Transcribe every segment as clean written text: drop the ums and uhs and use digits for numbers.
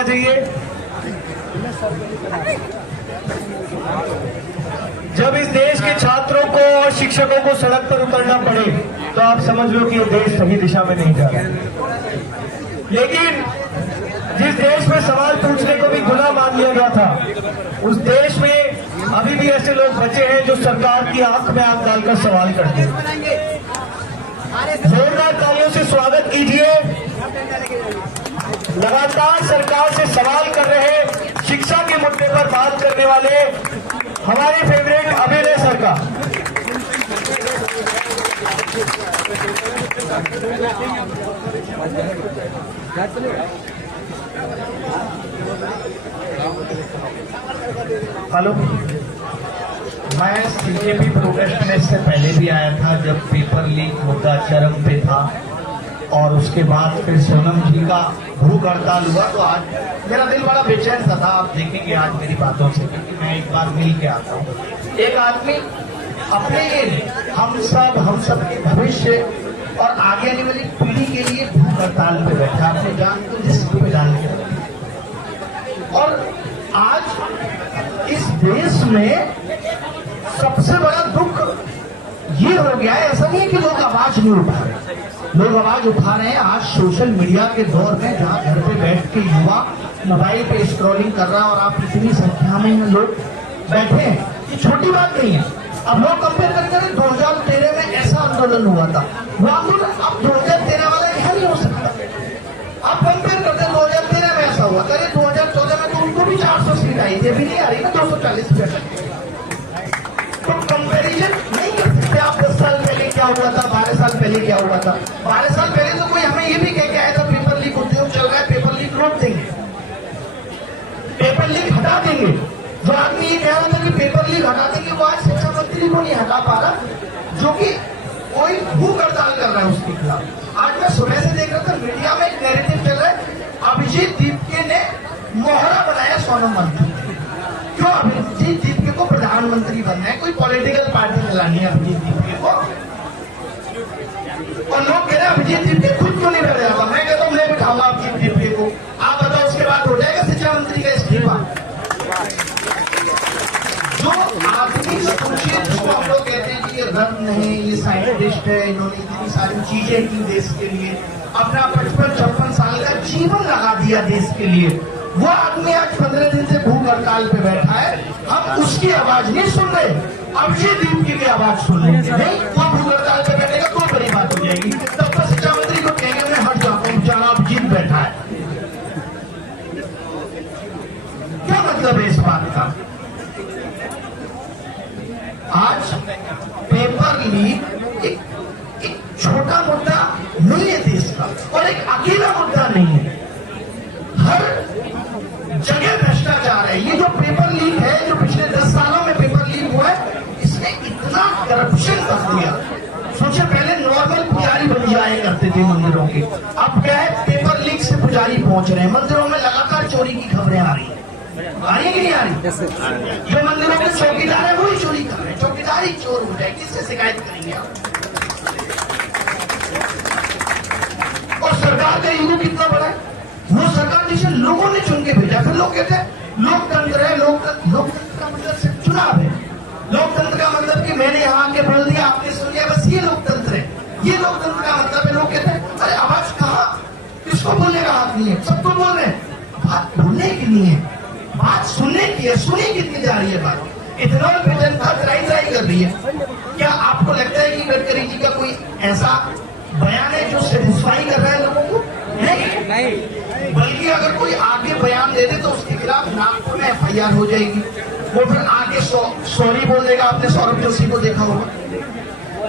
आ जाइए। जब इस देश के छात्रों को और शिक्षकों को सड़क पर उतरना पड़े तो आप समझ लो कि ये देश सही दिशा में नहीं जा रहा। लेकिन जिस देश में सवाल पूछने को भी गुनाह मान लिया गया था, उस देश में अभी भी ऐसे लोग बचे हैं जो सरकार की आंख में आंख डालकर सवाल करते हैं। जोरदार तालियों से स्वागत कीजिए लगातार सरकार से सवाल कर रहे, शिक्षा के मुद्दे पर बात करने वाले हमारे फेवरेट अभिनय सर का। हेलो, मैं सीजेपी प्रोटेस्ट में इससे पहले भी आया था जब पेपर लीक मुद्दा चरम पे था, और उसके बाद फिर सोनम जी का भूख हड़ताल हुआ। तो आज मेरा दिल बड़ा बेचैन सा था। आप देखेंगे आज मेरी बातों से, क्योंकि मैं एक बार मिल के आता हूँ। एक आदमी अपने लिए हम सब के भविष्य और आगे आने वाली पीढ़ी के लिए भूख हड़ताल पे बैठा, अपने जान को रिस्क पे डाल के। और आज इस देश में सबसे बड़ा दुख ये हो गया है, ऐसा नहीं है कि लोग आवाज नहीं उठा रहे, लोग आवाज उठा रहे हैं। आज सोशल मीडिया के दौर में जहाँ घर पे बैठ के युवा मोबाइल पे स्क्रॉलिंग कर रहा है और आप इतनी संख्या में लोग बैठे हैं, ये छोटी बात नहीं है। अब लोग कंपेयर करके 2013 में ऐसा आंदोलन हुआ था, वो आंदोलन अब 2013 वाला यह नहीं हो सकता। आप कंपेयर करते हैं 2013 में ऐसा हुआ, अरे 2014 में तो उनको भी 400 सीट आई थी, अभी नहीं आ रही ना 240 सीट। तो कंपेरिजन नहीं कर सकते आप। 10 साल पहले क्या हुआ था, 12 साल पहले क्या हुआ था। 12 साल पहले तो कोई हमें ये भी कह के आया था पेपर लीक उद्योग चल रहा है, पेपर लीक रोक देंगे, पेपर लीक हटा देंगे। जो आदमी ये कह रहा था कि पेपर लीक हटा देंगे, वो आज शिक्षा मंत्री को नहीं हटा पा रहा, जो कि कोई भूख हड़ताल कर रहा है उसके खिलाफ। आज मैं सुबह से देख रहा था मीडिया में एक नैरेटिव चल रहा है, अभिजीत दीपके ने मोहरा बनाया सोनम मंत्री। क्यों अभिजीत दीपके को प्रधानमंत्री बनना है, कोई पॉलिटिकल पार्टी चलानी है अभिजीत दीपके को। और लोग कह रहे हैं अभिजीत दीपके खुद क्यों नहीं बैठ जाता। मैं कहता हूँ मैं बिठाऊंगा अभिजीत दीपके को, आप बताओ उसके बाद हो जाएगा शिक्षा मंत्री का इस्तीफा। जो आदमी सोचिए, जिसको हम लोग कहते हैं कि ये रत्न है, ये साइंटिस्ट है, इन्होंने इतनी सारी चीजें की देश के लिए, अपना 55-56 साल का जीवन लगा दिया देश के लिए, वो आदमी आज 15 दिन से भूख हड़ताल पे बैठा है। हम उसकी आवाज नहीं सुन रहे, अभिजीत दीपके की आवाज सुन रहे हैं। नहीं, वो भूख हड़ताल पे बैठेगा तो बड़ी बात हो जाएगी। तब तक शिक्षा मंत्री को कहेंगे मैं हट जाता हूँ, बेचारा अभिजीत बैठा है। क्या मतलब है इस बात का? आज पेपर लीक एक छोटा मुद्दा नहीं है देश का, और एक अकेला मुद्दा नहीं है। हर जगह भ्रष्टाचार है। ये जो पेपर लीक है, जो पिछले 10 सालों में पेपर लीक हुआ है, इसने इतना करप्शन कर दिया। सोचिए, पहले नॉर्मल पुजारी बन जाया करते थे मंदिरों के, अब क्या है, पेपर लीक से पुजारी पहुंच रहे हैं। मंदिरों में लगातार चोरी की खबरें आ रही है कि नहीं आ रही? जो मंदिरों के चौकीदार है वही चोरी कर रहे हैं, चौकीदार ही चोर हो जाए, किससे शिकायत करेंगे आप? और सरकार का ईगो कितना बड़ा है। वो सरकार जिसे लोगों ने चुन के भेजा, फिर लोग कहते हैं लोकतंत्र है। लोकतंत्र का मतलब सिर्फ चुनाव है। लोकतंत्र का मतलब कि मैंने यहाँ आके बोल दिया, आपने सुन लिया, बस ये लोकतंत्र है। ये लोकतंत्र का मतलब है। लोग कहते हैं अरे आवाज कहाँ, किसको बोलने का हक नहीं है, सबको बोल रहे हैं। बात बोलने की नहीं है, बात सुनने की है। सुनी कितनी जा रही है बात? इथेनॉल पे जनता त्राई कर रही है। क्या आपको लगता है कि गडकरी जी का कोई ऐसा बयान है जो सेटिस्फाई कर रहा है लोगों को? नहीं। बल्कि अगर कोई आगे बयान दे दे तो उसके खिलाफ नागपुर में FIR हो जाएगी। वो फिर आगे सॉरी बोल देगा। आपने सौरभ जोशी को देखा होगा।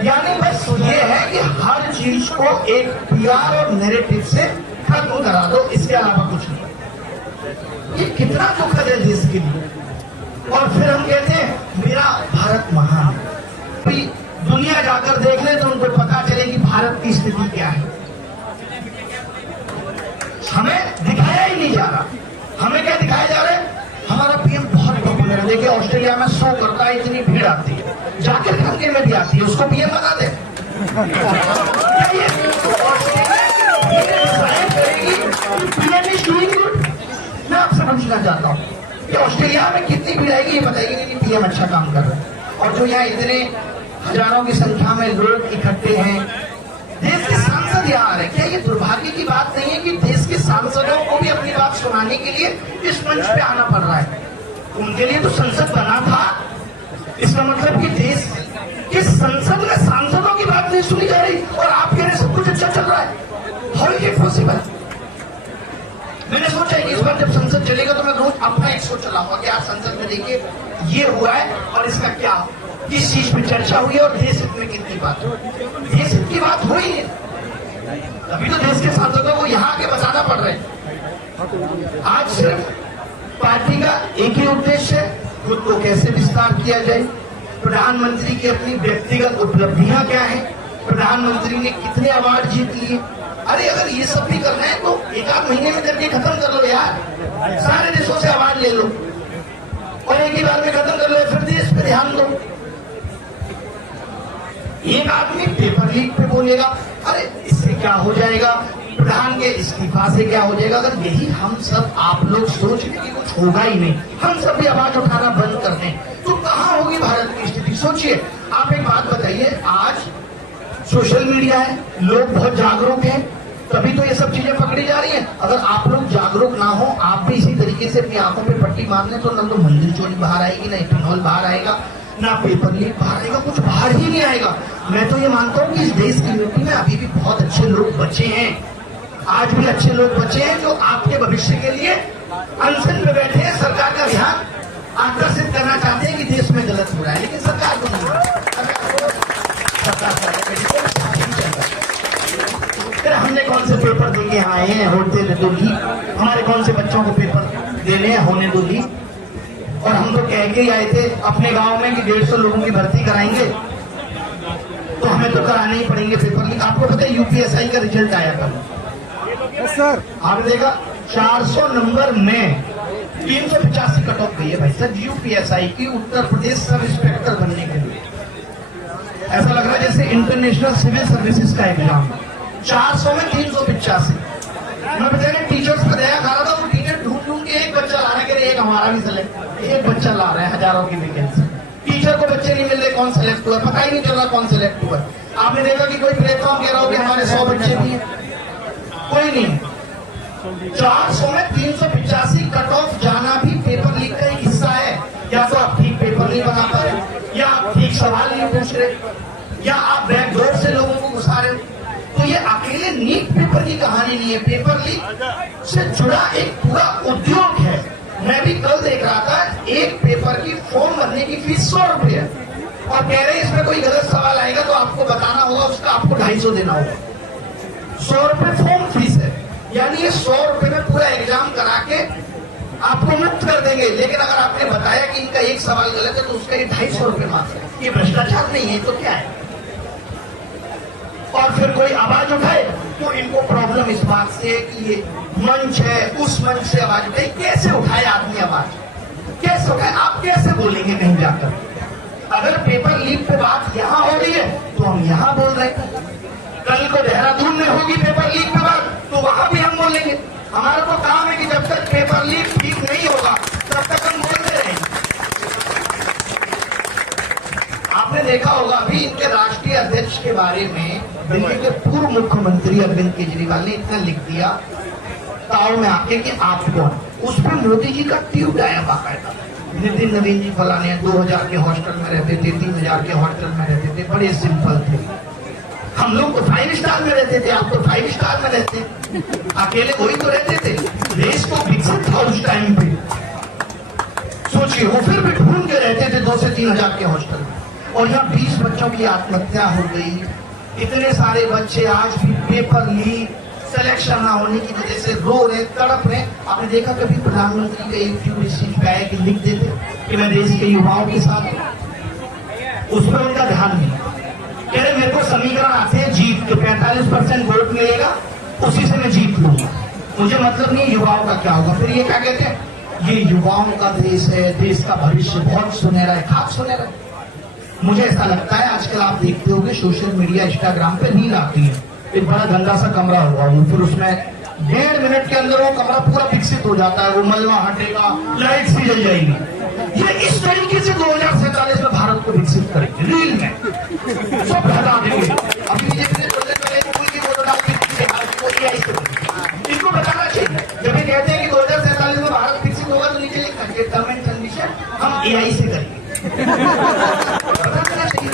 यानी बस ये है कि हर चीज को एक PR और नैरेटिव से खत्म करा दो, इसके अलावा कुछ नहीं। ये कितना दुखद है देश के लिए। और फिर हम कहते हैं मेरा भारत महान है। दुनिया जाकर देख ले तो उनको पता चले कि भारत की स्थिति क्या है। हमें दिखाया ही नहीं जा रहा। हमें क्या दिखाया जा रहा है? हमारा PM बहुत पॉपुलर है। देखिए ऑस्ट्रेलिया में शो करता है, इतनी भीड़ आती है, जाकिर खानके में भी आती है, उसको PM बना दे। PM is doing good। मर जाता हूँ कि ऑस्ट्रेलिया में कितनी भीड़ आएगी ये बताएगी कि पीएम अच्छा काम कर रहा है। और जो यहाँ इतने हजारों की संख्या में लोग इकट्ठे हैं, देश के सांसद यहाँ आ रहे हैं। क्या ये दुर्भाग्य की बात नहीं है कि देश के सांसदों को भी अपनी बात सुनाने के लिए इस मंच पे आना पड़ रहा है? उनके लिए तो संसद बना था। इसका मतलब कि देश की संसद में सांसदों की बात नहीं सुनी जा रही और आप कह रहे सब कुछ अच्छा चल रहा है। How is it possible? मैंने सोचा कि इस बार जब संसद चलेगा तो मैं रोज अपना एक शो चलाऊंगा कि आज संसद में देखिए ये हुआ है और इसका क्या, किस चीज पे चर्चा हुई है और देश हित में कितनी बात हुई। देश हित की बात हुई है, अभी तो देश के सांसदों को यहाँ आके बताना पड़ रहा है। आज सिर्फ पार्टी का एक ही उद्देश्य है, खुद को कैसे विस्तार किया जाए, प्रधानमंत्री की अपनी व्यक्तिगत उपलब्धियां क्या है, प्रधानमंत्री ने कितने अवार्ड जीत लिए। अरे अगर ये सब भी करना है तो एक आध महीने में करके खत्म कर लो यार, सारे देशों से अवार्ड ले लो और एक ही बार में खत्म कर लो, फिर देश पे ध्यान दो। एक आदमी पेपर लीक पे बोलेगा, अरे इससे क्या हो जाएगा, प्रधान के इस्तीफा से क्या हो जाएगा। अगर यही हम सब आप लोग सोच लें कि कुछ होगा ही नहीं, हम सब भी आवाज उठाना बंद कर दें, तो कहां होगी भारत की स्थिति? सोचिए। आप एक बात बताइए, आज सोशल मीडिया है, लोग बहुत जागरूक हैं, तभी तो ये सब चीजें पकड़ी जा रही हैं। अगर आप लोग जागरूक ना हो, आप भी इसी तरीके से अपनी आंखों पे पट्टी मार लें, तो न तो मंदिर चोरी बाहर आएगी, ना इथेनॉल बाहर आएगा, ना पेपर लीक बाहर आएगा, कुछ बाहर ही नहीं आएगा। मैं तो ये मानता हूँ कि इस देश की मिट्टी में अभी भी बहुत अच्छे लोग बचे हैं, आज भी अच्छे लोग बचे हैं जो आपके भविष्य के लिए अनशन में बैठे हैं, सरकार का ध्यान आकर्षित करना चाहते हैं कि देश में गलत हो रहा है, लेकिन सरकार को नहीं। फिर हमने कौन से पेपर देके आए हैं, होते दो लीक, हमारे कौन से बच्चों को पेपर देने हैं, होने दो लीक। और हम तो कह के ही आए थे अपने गांव में कि 150 लोगों की भर्ती कराएंगे, तो हमें तो कराने ही पड़ेंगे पेपर लीक। आपको पता है यूपीएसआई का रिजल्ट आया था सर, आपने देखा 400 नंबर में 385 कट ऑफ गई है भाई सर यूपीएसआई की, उत्तर प्रदेश सब इंस्पेक्टर बनने के लिए। ऐसा लग रहा है जैसे इंटरनेशनल सिविल सर्विसेज का एग्जाम, 400 में 385। मैं बताया टीचर्स का दया खा रहा था, वो टीचर ढूंढ ढूंढ के एक बच्चा ला रहा है, एक हमारा भी सिलेक्ट, एक बच्चा ला रहा है, हजारों की वैकेंसी। टीचर को बच्चे नहीं मिल रहे, कौन सिलेक्ट हुआ पता ही नहीं चल रहा कौन सिलेक्ट हुआ। आपने देखा कि कोई प्लेटफॉर्म कह रहा हो कि हमारे 100 बच्चे भी हैं, कोई नहीं। 400 में 385 कट ऑफ जाना भी पेपर लीक का एक हिस्सा है। या तो आप ठीक पेपर नहीं बना पा रहे, या आप ठीक सवाल नहीं पूछ रहे, या आप बैकडोर से लोगों को घुसा रहे हो। तो ये अकेले नीट पेपर की कहानी नहीं है, पेपर लीक से जुड़ा एक पूरा उद्योग है। मैं भी कल देख रहा था, एक पेपर की फॉर्म भरने की फीस 100 रुपये है और कह रहे हैं इसमें कोई गलत सवाल आएगा तो आपको बताना होगा, उसका आपको 250 देना होगा। 100 रुपये फॉर्म फीस है, यानी ये 100 रुपये में पूरा एग्जाम करा के आपको मुक्त कर देंगे। लेकिन अगर आपने बताया कि इनका एक सवाल गलत है तो उसका ये 250 रुपये मात्र है। ये भ्रष्टाचार नहीं है तो क्या है? और फिर कोई आवाज उठाए तो इनको प्रॉब्लम इस बात से कि ये मंच है, उस मंच से आवाज उठाई। कैसे उठाए आदमी आवाज, कैसे उठाए? आप कैसे बोलेंगे कहीं जाकर? अगर पेपर लीक पे बात यहाँ हो रही है तो हम यहाँ बोल रहे हैं, कल को देहरादून में होगी पेपर लीक पे बात तो वहां भी हम बोलेंगे। हमारा तो काम है कि जब तक पेपर लीक ठीक नहीं होगा तब तक हम बोलते रहेंगे। आपने देखा होगा अभी इनके राष्ट्रीय अध्यक्ष के बारे में दिल्ली के पूर्व मुख्यमंत्री अरविंद केजरीवाल ने इतना लिख दिया ताव में आके कि आप कौन, उस पर मोदी जी का ट्वीट आया बाकायदा। नितिन नवीन जी फलाने 2000 के हॉस्टल में रहते थे, 3000 के हॉस्टल में रहते थे, बड़े सिंपल थे। हम लोग तो 5 स्टार में रहते थे, आप तो 5 स्टार में रहते, अकेले वही तो रहते थे। देश को विकसित था उस टाइम पे, सोचिए। वो फिर भी ढूंढ के रहते थे 2 से 3 हजार के हॉस्टल में। और यहाँ 20 बच्चों की आत्महत्या हो गई। इतने सारे बच्चे आज भी पेपर लीक, सिलेक्शन ना होने की वजह से रो रहे, तड़प रहे। आपने देखा कभी प्रधानमंत्री का एक ट्वीट रिसीव पाया कि लिख देते कि मैं देश के युवाओं के साथ हूं, उस पर उनका ध्यान नहीं। कह रहे मेरे को समीकरण आते हैं जीत के 45% वोट मिलेगा, उसी से मैं जीत लूंगा, मुझे मतलब नहीं युवाओं का क्या होगा। फिर ये क्या कहते हैं, ये युवाओं का देश है, देश का भविष्य बहुत सुनहरा है, खास सुनहरा है। मुझे ऐसा लगता है आजकल आप देखते होंगे सोशल मीडिया, इंस्टाग्राम पे रील आती है, एक बड़ा गंदा सा कमरा होगा, फिर उसमें 1.5 मिनट के अंदर वो कमरा पूरा विकसित हो जाता है, वो मलबा हटेगा, लाइट सी जल जाएगी। ये इस तरीके से 2047 में भारत को विकसित करेंगे, रील में सब हटा देंगे। अभी बीजेपी ने इनको बताना चाहिए, जब ये कहते हैं कि 2047 में भारत विकसित होगा तो नीचे लिखा है टर्म एंड कंडीशन हम AI से करेंगे। बताना चाहिए,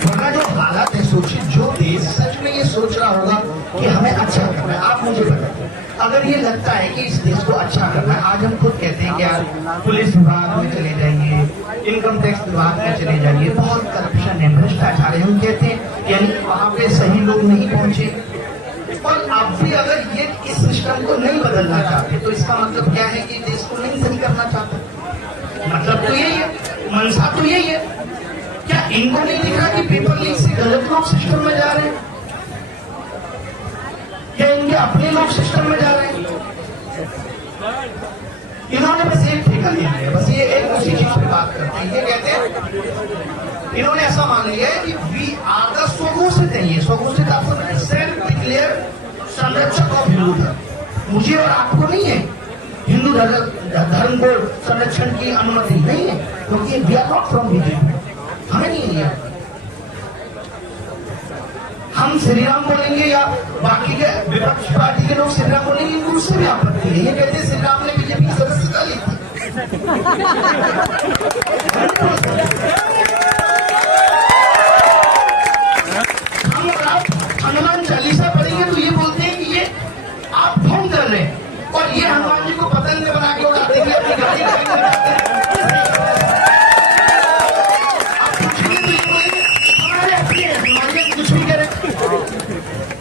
वरना जो हालात है, सोचिए जो देश सच में ये सोच रहा होगा कि हमें अच्छा करना है। आप मुझे बताइए, अगर ये लगता है कि इस देश को अच्छा करना है, आज हम खुद कहते हैं कि यार पुलिस विभाग में चले जाइए, इनकम टैक्स विभाग में चले जाइए, बहुत करप्शन है, भ्रष्टाचार है, हम कहते हैं यानी वहां पे सही लोग नहीं पहुंचे। और आप भी अगर ये इस सिस्टम को नहीं बदलना चाहते तो इसका मतलब क्या है कि देश को नहीं सही करना चाहते। मतलब तो यही है, मंशा तो यही है। क्या इनको नहीं दिख रहा कि पेपर लीक से गलत लोग सिस्टम में जा रहे हैं? क्या इनके अपने लोग सिस्टम में जा रहे हैं? इन्होंने बस एक ठेका लिया है, बस ये एक उसी चीज पे बात करते हैं। ये कहते हैं, इन्होंने ऐसा मान लिया है कि वी आर द स्वघोषित है। ये स्वघोषित आपको सेल्फ डिक्लेयर संरक्षक ऑफ हिंदू धर्म। मुझे और आपको नहीं है हिंदू धर्म को संरक्षण की अनुमति नहीं है, क्योंकि we are not from BJP, हमें नहीं है। हम श्री राम बोलेंगे या बाकी के विपक्ष पार्टी के लोग श्री राम बोलेंगे, इनको उससे भी आपत्ति है। ये कहते हैं श्री राम ने बीजेपी की सदस्यता ली थी। हम और आप हनुमान चालीसा पढ़ेंगे तो ये बोलते हैं कि ये आप ढोंग कर रहे हैं, और ये हनुमान जी को पतंग में बना के उड़ाते हैं, अपनी गाड़ी में उड़ाते हैं।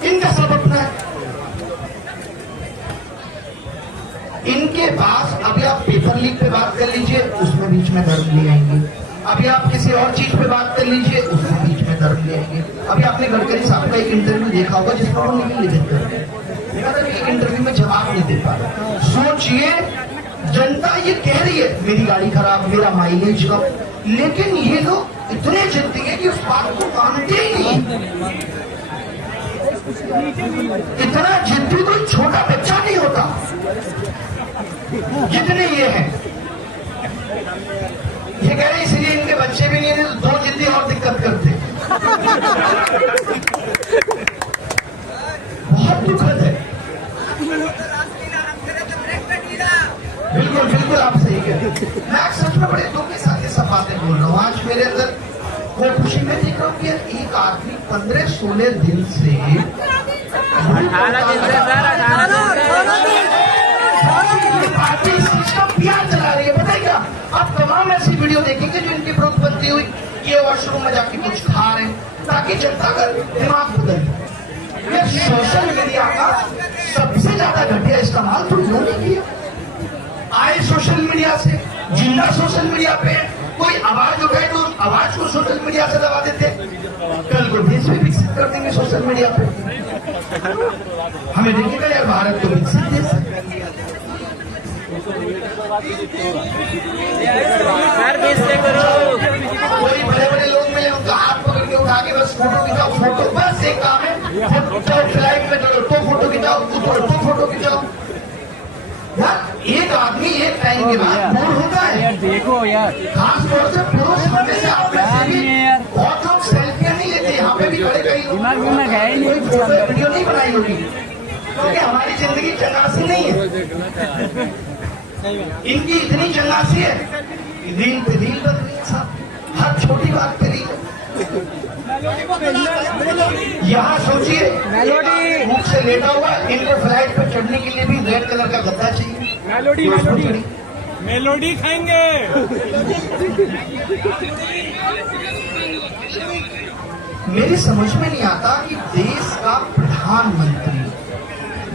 इनका सब अपना है। इनके पास अभी आप पेपर लीक पे बात कर लीजिए, उसमें बीच में धर्म ले आएंगे। अभी आप किसी और चीज पे बात कर लीजिए, उसमें बीच में धर्म ले आएंगे। अभी आपने गडकरी साहब का एक इंटरव्यू देखा होगा जिसमें वो निवेदन कर रहे हैं, एक इंटरव्यू में जवाब नहीं दे पा रहे। सोचिए, जनता ये कह रही है मेरी गाड़ी खराब, मेरा माइलेज कम, लेकिन ये लोग इतने जिद्दी है कि उस बात को मानते ही नहीं। इतना जिद्दी कोई छोटा बच्चा नहीं होता जितने ये हैं। ये कह रहे इसलिए इनके बच्चे भी नहीं थे, तो 2 जिद्दी और दिक्कत करते। बहुत दुखद है। बिल्कुल बिल्कुल आप सही कह रहे हैं। मैं सच में बड़े दुख के साथ ये सब बातें बोल रहा हूँ। आज मेरे अंदर वो खुशी में देख रहा हूँ कि एक आदमी 15-16 दिन से पार्टी सिस्टम प्यार चला रही है। पता है क्या, आप तमाम ऐसी वीडियो देखेंगे जो इनकी विरोध बनती हुई ये वॉशरूम में जाके कुछ खा रहे हैं ताकि जनता का दिमाग बदल। ये सोशल मीडिया का सबसे ज्यादा घटिया इस्तेमाल तो इन्होंने किया। आए सोशल मीडिया से, जिंदा सोशल मीडिया पे कोई आवाज उठाए तो आवाज को सोशल मीडिया से दबा देते। कल को देश भी विकसित कर देंगे सोशल मीडिया पे। हमें देखिएगा यार, भारत तो विकसित देश है। कोई बड़े बड़े लोग मिले, उनका हाथ पकड़ के उठा के बस फोटो खिंचाओ, फोटो बस एक काम है, फ्लाइट में चलो तो फोटो खिंचाओ, उतरो तो फोटो खिंचाओ। एक आदमी एक टाइम के बाद बोर होता है। देखो यार, खास तौर से पुरुष होने से आप में से भी बहुत लोग सेल्फियां नहीं लेते। यहाँ पे भी खड़े कई लोग वीडियो नहीं बनाई होगी, क्योंकि हमारी जिंदगी चंगासी नहीं है, इनकी इतनी चंगासी है। रील पे रील बन रही है साहब, हर छोटी बात पे रील। यहाँ सोचिए, मुख से लेटा हुआ, इनको फ्लाइट पर चढ़ने के लिए भी रेड कलर का गद्दा चाहिए। मेलोडी खाएंगे। मेरी समझ में नहीं आता कि देश का प्रधानमंत्री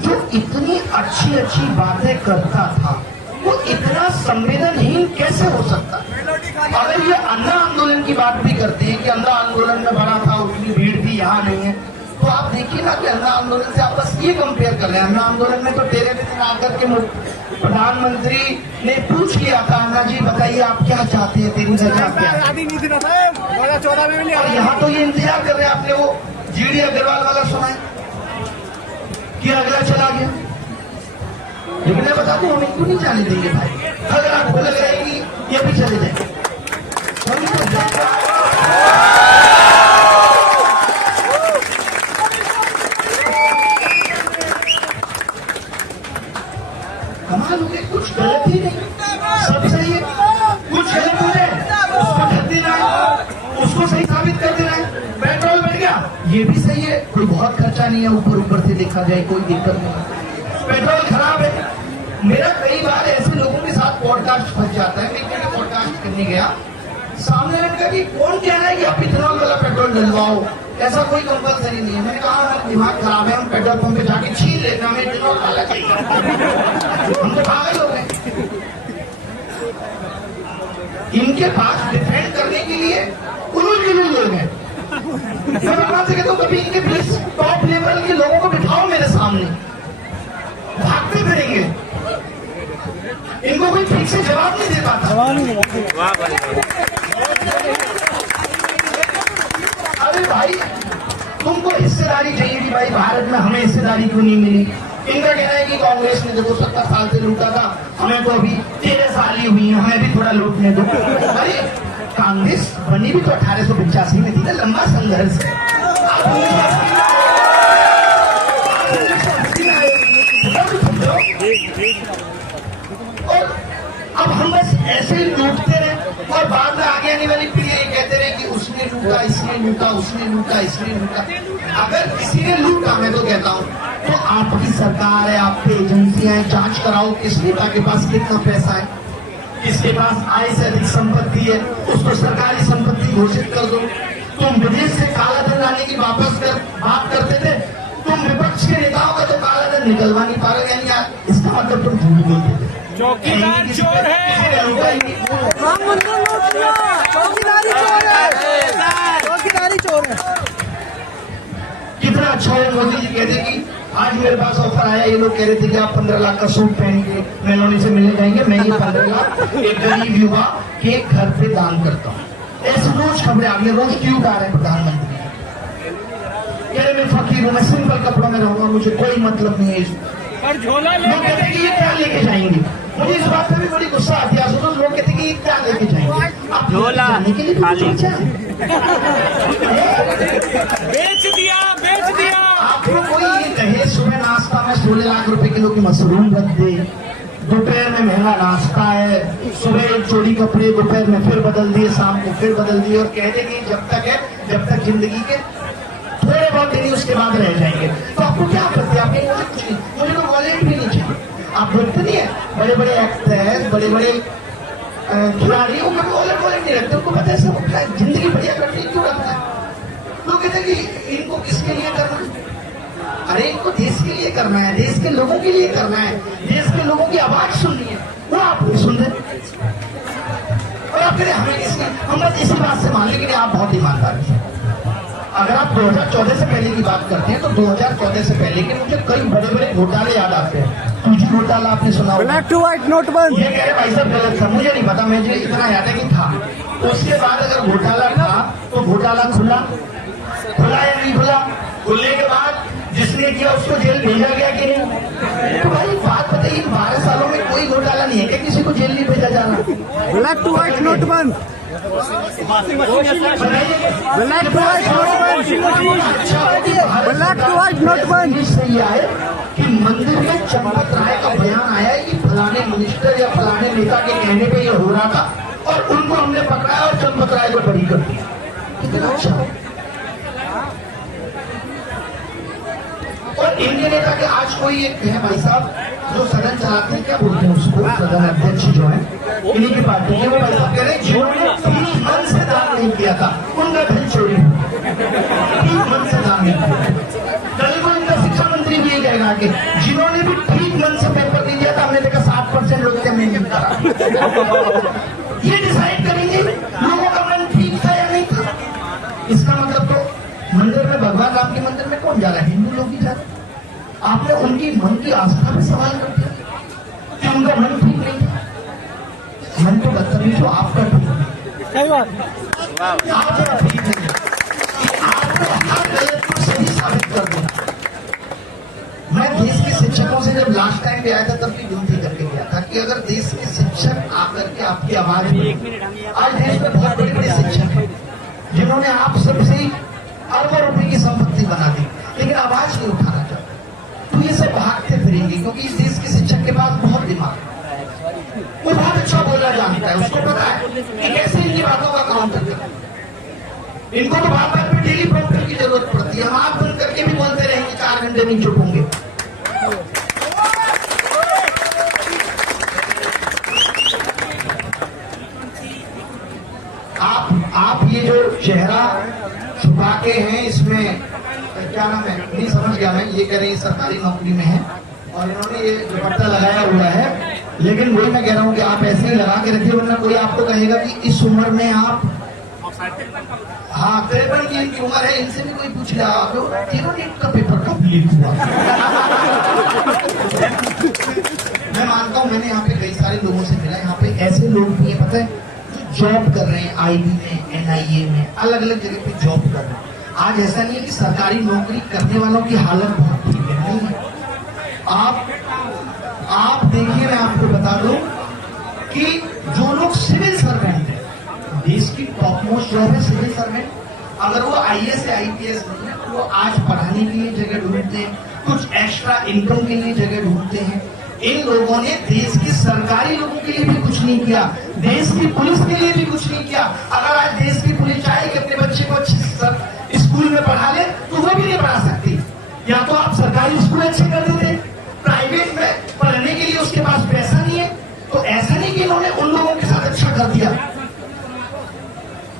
जो इतनी अच्छी अच्छी बातें करता था वो इतना संवेदनहीन कैसे हो सकता है। अगर ये अन्ना आंदोलन की बात भी करते हैं कि अन्ना आंदोलन में बड़ा था, उतनी भीड़ थी, यहाँ नहीं है, तो आप देखिए ना कि अन्ना आंदोलन से आप बस ये कंपेयर कर रहे हैं। अन्ना आंदोलन में तो 13 दिन आकर के प्रधानमंत्री ने पूछ लिया था, अन्ना जी बताइए आप क्या चाहते हैं, तेरी सजा क्या है। और यहाँ तो ये इंतजार कर रहे हैं, आपने वो GD अग्रवाल वाला सुना है कि अगला चला गया। लेकिन मैं बता दूं, हम इनको नहीं जाने देंगे भाई। अगर आपको लग रहा है कि ये भी चले जाए, हम तो कमाल हो गई, कुछ गलत ही नहीं, सब सही है। कुछ गलत हो जाए उसको ढक देना है, उसको सही साबित कर देना है। पेट्रोल बढ़ गया, ये भी सही है, कोई बहुत खर्चा नहीं है, ऊपर ऊपर से देखा जाए कोई दिक्कत नहीं। पेट्रोल खराब है, मेरा कई बार ऐसे लोगों के साथ पॉडकास्ट फंस जाता है। मैं एक पॉडकास्ट करने गया, सामने लड़का कि कौन कह रहा है कि आप इथेनॉल वाला पेट्रोल डलवाओ, ऐसा कोई कंपलसरी नहीं है। मैंने कहा हमारा दिमाग खराब है, हम पेट्रोल पंप पे जाके छीन लेते, हमें इथेनॉल डाला चाहिए, हम तो पागल हो गए। इनके पास डिफेंड करने के लिए उन्होंने लोग हैं। मैं भगवान से कहता हूँ कभी इनके बीच टॉप लेवल के लोगों को बिठाओ मेरे सामने, भागते फिरेंगे, इनको कोई ठीक से जवाब नहीं दे पाता। अरे भाई तुमको हिस्सेदारी चाहिए थी भाई, भारत में हमें हिस्सेदारी क्यों नहीं मिली? इनका कहना है कि कांग्रेस ने देखो 70 साल से लूटा था, हमें तो अभी 13 साल ही हुई है, हमें भी थोड़ा लूटने दो। अरे कांग्रेस बनी भी तो 1885 में थी ना, लंबा संघर्ष है। और अब हम बस ऐसे ही लूटते रहे और बाद में आगे आने वाली पीढ़ी ये कहते रहे कि उसने लूटा, इसने लूटा, उसने लूटा, इसने लूटा। अगर किसी ने लूटा, मैं तो कहता हूँ, तो आपकी सरकार है, आपकी एजेंसियां हैं, जांच कराओ किस नेता के पास कितना पैसा है, किसके पास आय से अधिक संपत्ति है, उसको सरकारी संपत्ति घोषित कर दो। तुम विदेश से काला धन लाने की बात करते थे, तुम विपक्ष के नेताओं का तो काला धन निकलवा नहीं पा रहे, यानी इसका मतलब तुम झूठ बोलते थे। चौकीदार चोर है, चौकीदारी चोर है, चौकीदारी चोर है। कितना अच्छा है, मोदी जी कहते कि आज मेरे पास ऑफर आया, ये लोग कह रहे थे कि आप 15 लाख का सूट पहनेंगे, मेलोनी से मिलने जाएंगे, मैं ये 15 लाख एक गरीब युवा के घर पे दान करता हूँ। ऐसे रोज खबरें आ गई, रोज ट्यूब आ रहे हैं प्रधानमंत्री, कह रहे मैं फकीर हूँ, मैं सिंपल कपड़ों में रहूंगा, मुझे कोई मतलब नहीं है इसमें। और झोला ले लोग कहते हैं कि ये क्या लेके जाएंगे, मुझे इस बात पे भी बड़ी गुस्सा आती है। तो लोग कहते हैं कि ये क्या लेके जाएंगे, आप झोला जाने के लिए खाली बेच दिया। आपको कोई ये कहे सुबह नाश्ता में 16 लाख रुपए किलो की मशरूम रख दे, दोपहर में महंगा नाश्ता है, सुबह एक जोड़ी कपड़े, दोपहर में फिर बदल दिए, शाम को फिर बदल दिए, और कहते कि जब तक जिंदगी के थोड़े बहुत दिन उसके बाद रह जाएंगे, तो आपको क्या करते हैं? आप मुझे कुछ नहीं, मुझे तो वॉलेट भी नहीं चाहिए। आप देखते नहीं है बड़े बड़े एक्टर, बड़े बड़े खिलाड़ियों का वॉलेट नहीं रखते, उनको पता है सब जिंदगी बढ़िया करनी, क्यों रखना है? लोग कहते हैं कि इनको किसके लिए करना है? अरे इनको देश के लिए करना है, देश के लोगों के लिए करना है, देश के लोगों की आवाज सुननी है, वो आप नहीं सुन रहे। और आप कह रहे हमें किसने, हम बस इसी बात से मान लें कि आप बहुत ईमानदार हैं। अगर आप 2014 से पहले की बात करते हैं तो 2014 से पहले के मुझे कई बड़े बड़े घोटाले याद आते हैं। तुझी घोटाला आपने सुना होगा, ब्लैक टू व्हाइट नोट बंद। ये कह रहे भाई साहब गलत था, मुझे नहीं पता, मुझे इतना याद है कि था। उसके बाद अगर घोटाला था तो घोटाला खुला या नहीं खुला? खुलने के बाद जिसने किया उसको जेल भेजा गया कि नहीं? तो भाई बात बताइए, 12 सालों में कोई घोटाला नहीं है कि किसी को जेल नहीं भेजा जाना? ब्लैक टू व्हाइट नोट बंद, ब्लैक टू व्हाइट नोट बंद, ब्लैक टू व्हाइट नोट बंद। सही है कि मंदिर में चंपत राय का बयान आया कि फलाने मिनिस्टर या फलाने नेता के कहने पे ये हो रहा था, और उनको हमने पकड़ा और चंपत राय को बरी कर दिया। कितना अच्छा। और इनके नेता के आज कोई एक है भाई साहब जो सदन चलाते हैं, क्या बोलते हैं उसको, सदन अध्यक्ष जो है इन्हीं की पार्टी के, वो भाई साहब कह रहे हैं जिन्होंने ठीक मन से दान नहीं किया था उनका धन चोरी हुआ, ठीक मन से दान नहीं किया। कल को इनका शिक्षा मंत्री भी ये कहेगा कि जिन्होंने भी ठीक मन से पेपर नहीं दिया था, हमने देखा 60% लोग से हमने नहीं करा। ये डिसाइड करेंगे लोगों का मन ठीक था या नहीं था। इसका मतलब तो मंदिर में, भगवान राम के मंदिर में कौन जा रहा है? हिंदू लोग ही जा रहे हैं। आपने उनकी मन की आस्था पे सवाल कर दिया कि उनका मन ठीक नहीं था। मन तो बदतमीज हो, आपका ठीक है, सही बात। आपका ठीक नहीं है, आपको हर गलत को सही साबित कर देना। मैं शिक्षकों से जब लास्ट टाइम पे आया था तब भी विनती करके गया था कि अगर देश के शिक्षक आकर के आपकी आवाज में, आज देश में बहुत बड़े बड़े शिक्षक हैं जिन्होंने आप सबसे अरबों रुपए की संपत्ति बना दी, लेकिन आवाज नहीं उठाना चाहते, तो ये सब भागते फिरेंगे, क्योंकि इस देश के शिक्षक के पास बहुत दिमाग है, वो बहुत अच्छा बोलना जानता है, उसको पता है कि कैसे इनकी बातों का काउंटर करना। इनको तो बात बात में डेली प्रॉम्प्टर की जरूरत पड़ती है, हम आप बंद करके भी बोलते रहेंगे, 4 घंटे नहीं चुप होंगे। आप ये जो चेहरा छुपा के हैं, इसमें क्या नाम है, नहीं समझ गया मैं, ये कह रहे हैं सरकारी नौकरी में है और इन्होंने ये दुपट्टा लगाया हुआ है, लेकिन वही मैं कह रहा हूँ कि आप ऐसे ही लगा के रखिए, वरना कोई आपको कहेगा कि इस उम्र में आप, हाँ 53 की इनकी उम्र है, इनसे भी कोई पूछ रहा आप इन्होंने का पेपर कब लीक हुआ। मैं मानता हूँ, मैंने यहाँ पे कई सारे लोगों से मिला, यहाँ पे ऐसे लोग भी हैं पता है जॉब कर रहे हैं, IB में, NIA में, अलग अलग जगह पे जॉब कर रहे हैं। आज ऐसा नहीं है कि सरकारी नौकरी करने वालों की हालत बहुत ठीक है, नहीं है। आप देखिए, मैं आपको बता दूं कि जो लोग सिविल सर्वेंट है, देश की टॉप मोस्ट जॉब है सिविल सर्वेंट, अगर वो IAS या IPS नहीं है, वो आज पढ़ाने के लिए जगह ढूंढते हैं, कुछ एक्स्ट्रा इनकम के लिए जगह ढूंढते हैं। इन लोगों ने देश की सरकारी लोगों के लिए भी कुछ नहीं किया, देश की पुलिस के लिए भी कुछ नहीं किया। अगर आज देश की पुलिस चाहे कि अपने बच्चे को अच्छे स्कूल में पढ़ा ले, तो वो भी नहीं पढ़ा सकती। या तो आप सरकारी स्कूल अच्छे कर देते, प्राइवेट में पढ़ने के लिए उसके पास पैसा नहीं है, तो ऐसा नहीं कि इन्होंने उन लोगों के साथ अच्छा कर दिया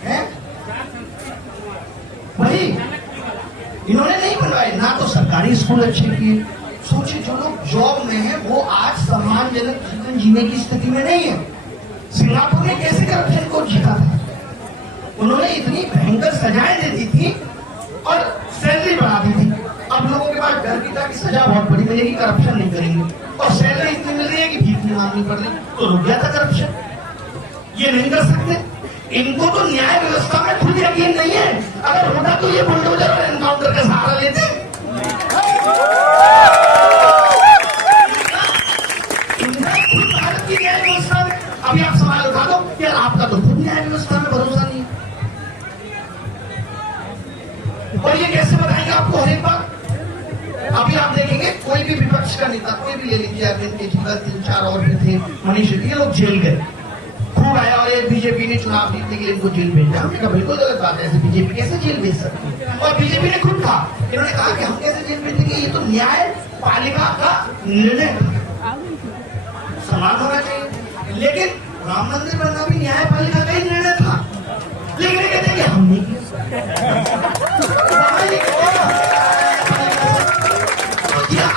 है, वही इन्होंने नहीं बनवाए, ना तो सरकारी स्कूल अच्छे किए। सोचिए, जो लोग जॉब में है वो आज सम्मानजनक जीवन जीने की स्थिति में नहीं है। सिंगापुर ने कैसे करप्शन को जीता था, उन्होंने इतनी भयंकर सजाएं दे दी थी और सैलरी बढ़ा दी थी। अब लोगों के पास डर भी था कि सजा बहुत बड़ी मिलेगी, करप्शन नहीं करेंगे, और सैलरी इतनी मिल रही है कि भीख नहीं मांगनी पड़ रही, तो रुक गया था करप्शन। ये नहीं कर सकते, इनको तो न्याय व्यवस्था में खुद यकीन नहीं है। अगर होता तो ये बुलडोजर और एनकाउंटर का सहारा लेते। भारत की न्याय व्यवस्था में अभी आप सवाल उठा दो, यार आपका तो खुद न्याय व्यवस्था में भरोसा नहीं है, और ये कैसे बताएंगे आपको हर एक बार। अभी आप देखेंगे कोई भी विपक्ष का नेता, कोई भी ले लीजिए, अरविंद केजरीवाल, 3-4 और भी थे, मनीष रेड्डी, ये लोग जेल गए, खूब आया, और ये बीजेपी ने चुनाव जीतने के लिए इनको जेल भेजा। हमने कहा बिल्कुल गलत बात है, ऐसे बीजेपी कैसे जेल भेज सकती है, और बीजेपी ने खुद कहा, इन्होंने कहा कि हम कैसे जेल भेजेंगे, ये तो न्यायपालिका का निर्णय, समान होना चाहिए। लेकिन राम मंदिर बनना भी न्यायपालिका का ही निर्णय था, लेकिन ये कहते हैं कि हम नहीं किया।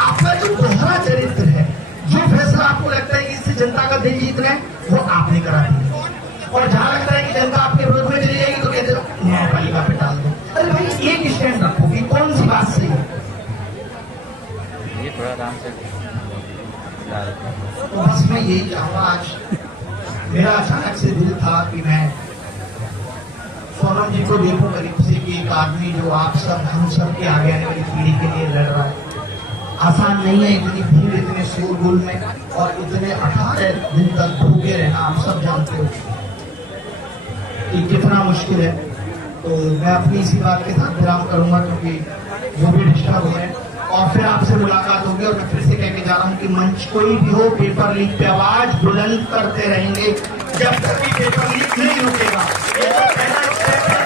आपका जो दोहरा चरित्र है, जो फैसला आपको लगता है कि इससे जनता का दिल जीत रहे हैं, वो आपने करा दिया, और जहां लगता है कि जनता आपके विरोध में चली जाएगी तो कहते हो न्यायपालिका पे डाल दो। अरे भाई एक स्टैंड रखो कि कौन सी बात सही है। ये थोड़ा आराम से तो बस मैं यही चाहूंगा, आज मेरा अचानक से दिल था कि मैं सोनम जी को देखूं करीब से, कि एक आदमी जो आप सब, हम सब के आगे आने वाली पीढ़ी के लिए लड़ रहा है। आसान नहीं है इतनी भीड़, इतने शोरगुल में, और इतने 18 दिन तक भूखे रहना, आप सब जानते हो कि कितना मुश्किल है। तो मैं अपनी इसी बात के साथ विराम करूंगा, क्योंकि वो भी डिस्टर्ब हुए, और फिर आपसे मुलाकात होगी। और मैं फिर से कह के जा रहा हूँ कि मंच कोई भी हो, पेपर लीक पे आवाज बुलंद करते रहेंगे जब तक कि पेपर लीक नहीं रुकेगा। ये तो पहला स्टेप है।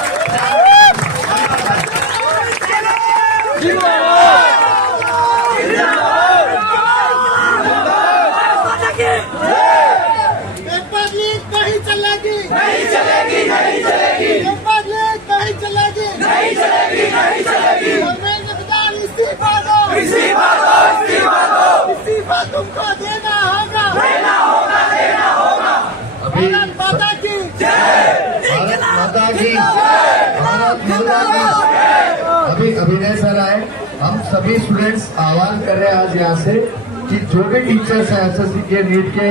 पेपर लीक नहीं चलेगी, नहीं चलेगी, नहीं चलेगी, पेपर लीक नहीं चलेगी, नहीं चलेगी, नहीं चलेगी। धर्मेंद्र प्रधान इस्तीफा दो, इस्तीफा दो, इस्तीफा दो, इस्तीफा तुमको देना होगा, देना होगा, देना होगा। भारत माता की जय, भारत माता की, भारत माता की। अभी अभिनय सर आए, हम सभी स्टूडेंट्स आह्वान कर रहे हैं आज यहाँ से कि जो भी टीचर्स हैं SSC के, नीट के,